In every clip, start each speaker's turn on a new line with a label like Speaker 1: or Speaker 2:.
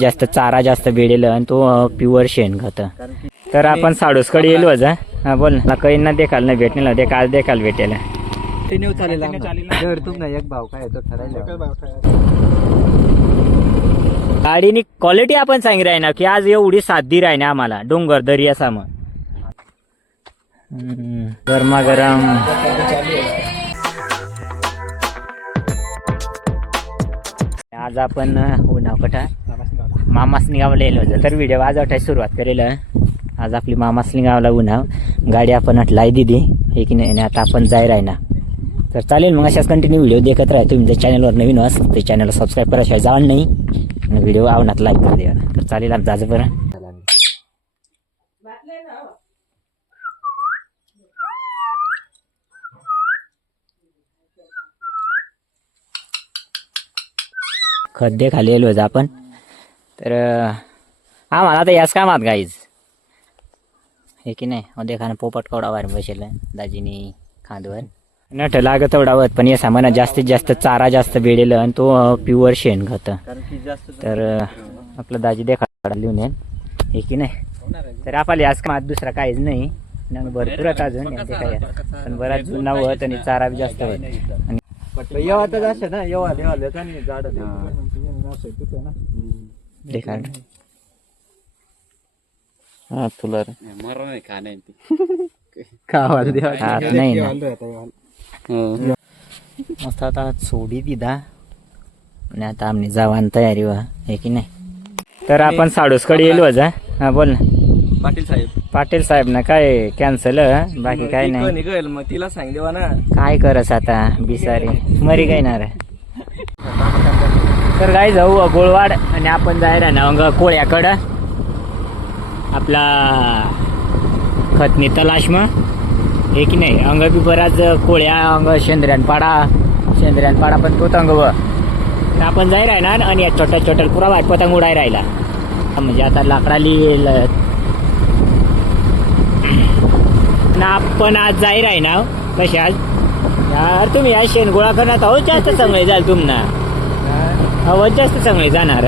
Speaker 1: जास्त चारा जास्त बेडेल आणि तो प्युअर शेण खात. तर आपण साडूसकडे येलो जा हा बोल ना. काही ना देखाल ना भेटणे ते काल देखाल भेटेल.
Speaker 2: कंटिन्यू चालेल घर तुम ना. एक भाव काय आहे तो ठरायला
Speaker 1: गाडीनी क्वालिटी आपण सांगी राही ना की आज एवढी साधी राही ना आम्हाला. डोंगर दर्या साम गरमागरम आज आपण कटा मामासनी गावाला येलो होतं. तर व्हिडिओ आज वाटायची सुरुवात करेल आज आपली मामासनी गावाला उन्हाव गाडी आपण लाय दिदी. हे की नाही आता आपण जाय राही ना तर चालेल मग अशाच कंटिन्यू व्हिडिओ देखत राहा. तुम्ही जर चॅनलवर नवीन अस ते चॅनलला सबस्क्राईब करायशिवाय जाण नाही. आणि व्हिडिओ आवडणार लाईक कर द्या तर चालेल आमचं आज बरं. खड्डे खाली येलो होतं आपण. तर अं, आम्हाला आता याच कामात गाईज हे की नाही हो देखा ना पोपट कवडावर बसेल दाजीनी खांदवर. नट लागत तेवढावत पण या सामानात जास्तीत जास्त चारा जास्त बेडेल आणि तो प्युअर शेण खात. तर आपलं दाजी देखा लिहून येईल. हे की नाही तर आपल्याला याच कामात दुसरा काहीच नाही. न भरपूर आहेत अजून काय पण बराच जुना होत आणि चारा बी जास्त होत आणि
Speaker 2: येवा तर ना येवा नाही झाड
Speaker 1: देखा
Speaker 2: हा तुला रे
Speaker 3: मरण खाणे
Speaker 2: खावायला देवा
Speaker 1: हात नाही ना मस्त आता सोडी दिदा आणि आता आमनी जावान तयारी वा हे की नाही तर आपण साडूसकडे येलो जा हा? बोल ना.
Speaker 2: पाटील साहेब.
Speaker 1: पाटील साहेब ना काय कॅन्सल बाकी काय नाही.
Speaker 2: निघेल. मग तिला सांग देवा ना.
Speaker 1: काय करस आता बिसारी? मरी गायणार तर काय जाऊ गोळवाड आणि आपण जायला ना अंग कोळ्याकडं. आपला खतनी तलाश मग. हे की नाही? अंग बी बराच कोळ्या अंग शेंद्र्यांपाडा शेंद्र्यांपाडा पण तोच अंग व तर आपण जाय राहणार आणि या छोट्या छोट्या पुरा वाट पतंग उडाय राहिला. म्हणजे आता लाकडाली ना आपण आज जाय राहणार. ना आज? यार तुम्ही या शेण गोळा करण्यात अहो जास्त चांगले जाल तुम्हाला आवाज जास्त चांगली जाणार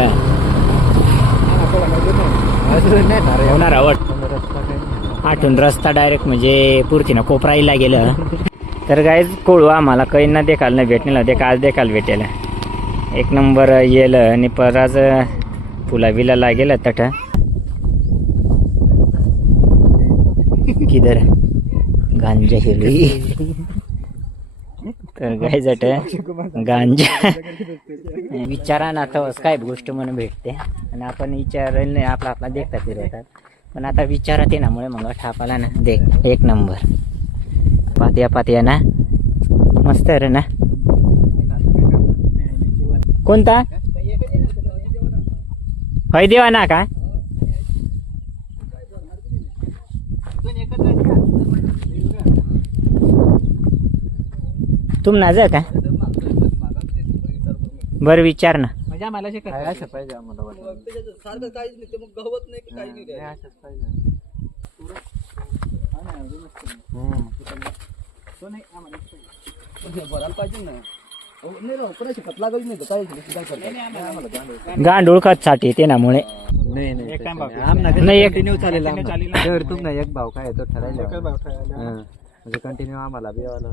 Speaker 1: होणार आवड आठून रस्ता डायरेक्ट म्हणजे पुरतीनं कोपराईला गेलं तर गाईज कोळू आम्हाला काही ना देखाल ना भेटणे ते काल देखाल भेटेल. एक नंबर येल आणि पराज पुला बिला लागेल तट किधर? गांजा हिरवी. तर काही जट गांजा. विचारा ना आता काय गोष्ट म्हणून भेटते. आणि आपण विचारेल नाही आपला आपला देखता फिरवतात. पण आता विचारात येण्यामुळे मग ठापाला ना. देख एक नंबर. पातिया पातया ना. मस्त रे ना. कोणता? हय देवा ना का? तुम ना जा का बरं विचार ना.
Speaker 2: म्हणजे आम्हाला असं पाहिजे आम्हाला सारखं काहीच नाही ते मग गवत नाही की काही नाही असंच पाहिजे. भरायला पाहिजे ना नाही राव कोणाशी खत लागत नाही काय करतात
Speaker 1: गांडूळ खत साठी ते नामुळे
Speaker 2: नाही नाही तसं नाही. आमना
Speaker 1: नाही, एक-
Speaker 2: कंटिन्यू चालेल आमना. ना एक भाव काय आहे तो ठरायला. हा. म्हणजे कंटिन्यू आम्हाला बी यावं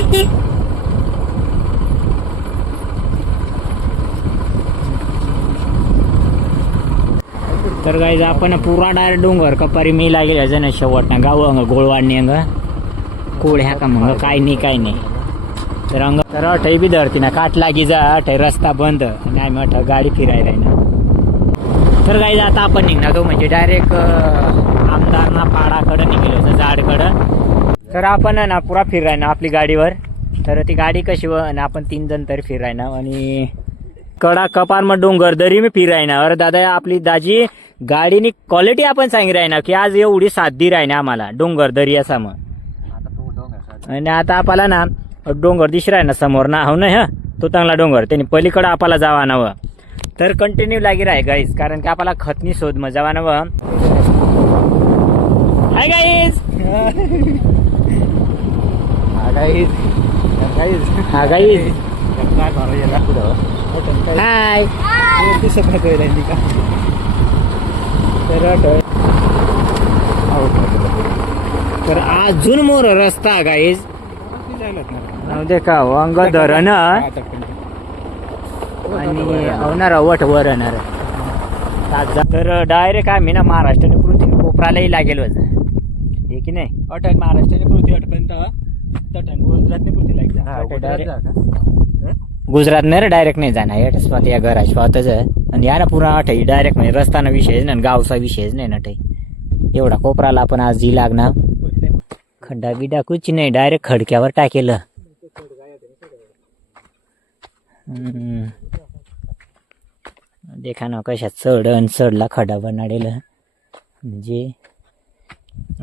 Speaker 1: तर गाईज आपण पुरा डायरेक्ट डोंगर कपारी मी लागेल जण शेवट ना गाव अंग गोळवाडणी अंग कोळ्या का मग काय नाही काय नाही. तर अंग तर अठई बी धरती ना काट लागी जा अठई रस्ता बंद. नाही मग गाडी फिरायला ना. तर गाईज आता आपण निघणार तो म्हणजे डायरेक्ट आमदारना पाडाकडं निघेल होतं तर आपण ना पुरा फिराय ना आपली गाडीवर. तर ती गाडी कशी व आणि आपण तीन जण तरी फिरायना आणि कडा कपार मग डोंगर दरी मी फिरायना अरे दादा आपली दाजी गाडीनी क्वालिटी आपण सांगी राहिना की आज एवढी साधी राहिना आम्हाला. डोंगर दरी असा मग.
Speaker 2: आता
Speaker 1: आणि आता आपल्याला ना डोंगर दिसरा आहे ना समोर ना हो ना हा? तो चांगला डोंगर. त्यांनी पलीकडं आपल्याला जावा नवं तर कंटिन्यू लागी राही गाईज कारण की आपल्याला खतनी शोध मग जावा नवं हाय गाईज हा गाईज. हाय. तर तर अजून मोर रस्ता गाईज. दे का वांग धरण आणि अवणार वट वर येणार तर डायरेक्ट आम्ही ना महाराष्ट्राने पृथ्वी कोपरालाही लागेल होत हे की नाही?
Speaker 2: अटक महाराष्ट्राने पृथ्वी अटपर्यंत
Speaker 1: गुजरात नाही रे डायरेक्ट नाही जाणार. या स्वतः या घराच्या स्वतःच आणि या ना पुरा अठई डायरेक्ट म्हणजे रस्ताना विषयच नाही आणि गावचा विषयच नाही नटई एवढा कोपराला आपण आज जी लागणार. खड्डा बिड्डा कुछ नाही डायरेक्ट खडक्यावर टाकेल. देखा ना कशा चढ आणि चढला खडा बनाडेल. म्हणजे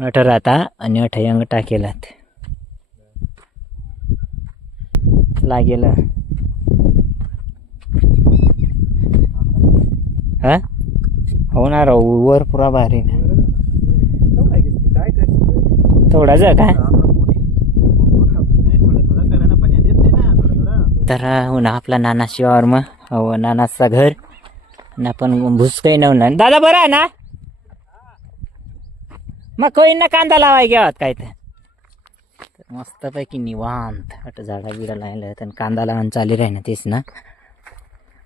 Speaker 1: अठ राहता आणि अठ अंग टाकेलात. लागेल. हा? हो ना राहू वर पुरा भारी ना.
Speaker 2: काय
Speaker 1: जा का
Speaker 2: थोडं करायला पण येत नाही
Speaker 1: तर हो ना आपला नाना शिवावर मग. हो नानाचा घर. ना पण भुस काही नव्हणार दादा बरं आहे ना? मग कोई ना कांदा लावाय घ्यावात काय तर. मस्तपैकी निवांत. अट झाडा बिडा लायला आणि कांदा लावून चाली राहिना तेच ना.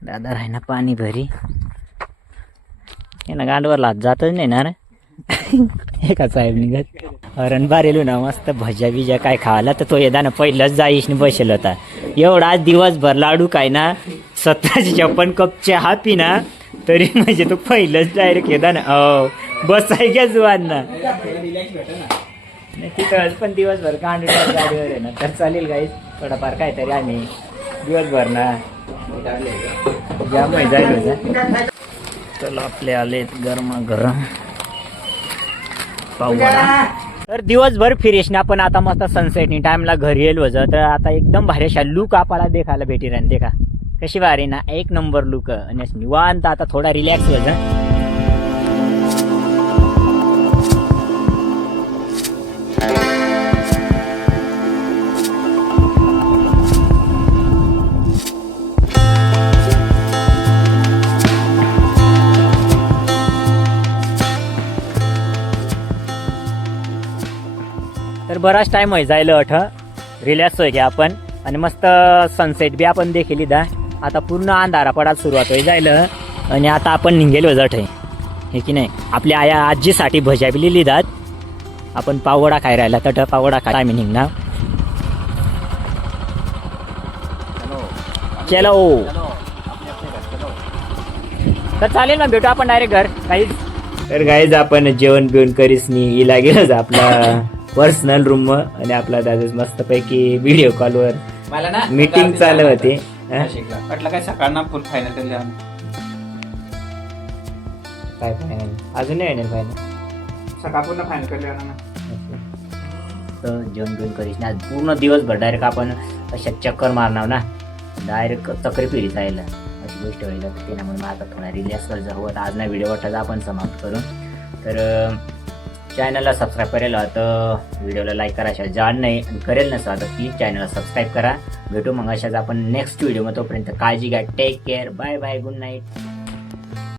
Speaker 1: दादा राहिना पाणी भरी. हे ना गांडवर लात जातच नाही ना रे. एका साहेब निघत. अरण बारेलो ना मस्त भज्या बिज्या काय खायला तर तो येदा ना पहिलंच जाईशने बसेल होता. एवढा दिवसभर लाडू काय ना सतराशे छप्पन कप चहा पिना तरी म्हणजे तो पहिलंच डायरेक्ट येदा ना हो बसाय घ्या जुवांना. ना पण दिवसभर गांडी गाडीवर आहे ना. तर चालेल गाईस थोडाफार काहीतरी आम्ही दिवसभर ना जाम मजा चला आपले आले गरम गरम पाहू तर दिवसभर फिरेश ना पण आता मस्त सनसेटनी टाइमला घरी येलो जर तर आता एकदम भारी अशा लुक आपल्याला देखायला भेटी राहील देखा कशी भारी ना एक नंबर लुक आणि निवांत आता थोडा रिलॅक्स होतं तर बराच टाइम होई जायला अठ. रिलॅक्स होय घ्या आपण. आणि मस्त सनसेट बी आपण देखील दा आता पूर्ण अंधारा पडायला सुरुवात होई जायला. आणि आता आपण निघेलो जठ. हे की नाही? आपल्या आया आजीसाठी भज्या बी लिहिली दात आपण पावडा खाय राहिला तट पावडा खाय आम्ही निघणार. चलो तर चालेल ना भेटू आपण डायरेक्ट घर. काहीच तर काहीच आपण जेवण बिवण करीस नाही लागेलच आपला. पर्सनल रूम आणि आपला दादा मस्त पैकी व्हिडिओ कॉलवर
Speaker 2: मला ना
Speaker 1: मीटिंग चालू होती.
Speaker 2: काय फुल फायनल केले
Speaker 1: काय फायनल अजून नाही आहे फायनल
Speaker 2: सकाळ पूर्ण फायनल केले
Speaker 1: तर जेवण बिवण करीस ना आज पूर्ण दिवसभर डायरेक्ट आपण अशा चक्कर मारणार ना. डायरेक्ट चक्कर फिरी जायला. अशी गोष्ट होईल त्यामुळे आता थोडा रिलॅक्स कर हवं आज ना व्हिडिओ वाटत आपण समाप्त करून तर चॅनलला सबस्क्राईब करेल. तर व्हिडिओला लाईक करा अशा जाण नाही आणि करेल नसा. तर प्लीज चॅनलला सबस्क्राईब करा. भेटू मग अशाच आपण नेक्स्ट व्हिडिओ तोपर्यंत काळजी घ्या. Take care bye bye good night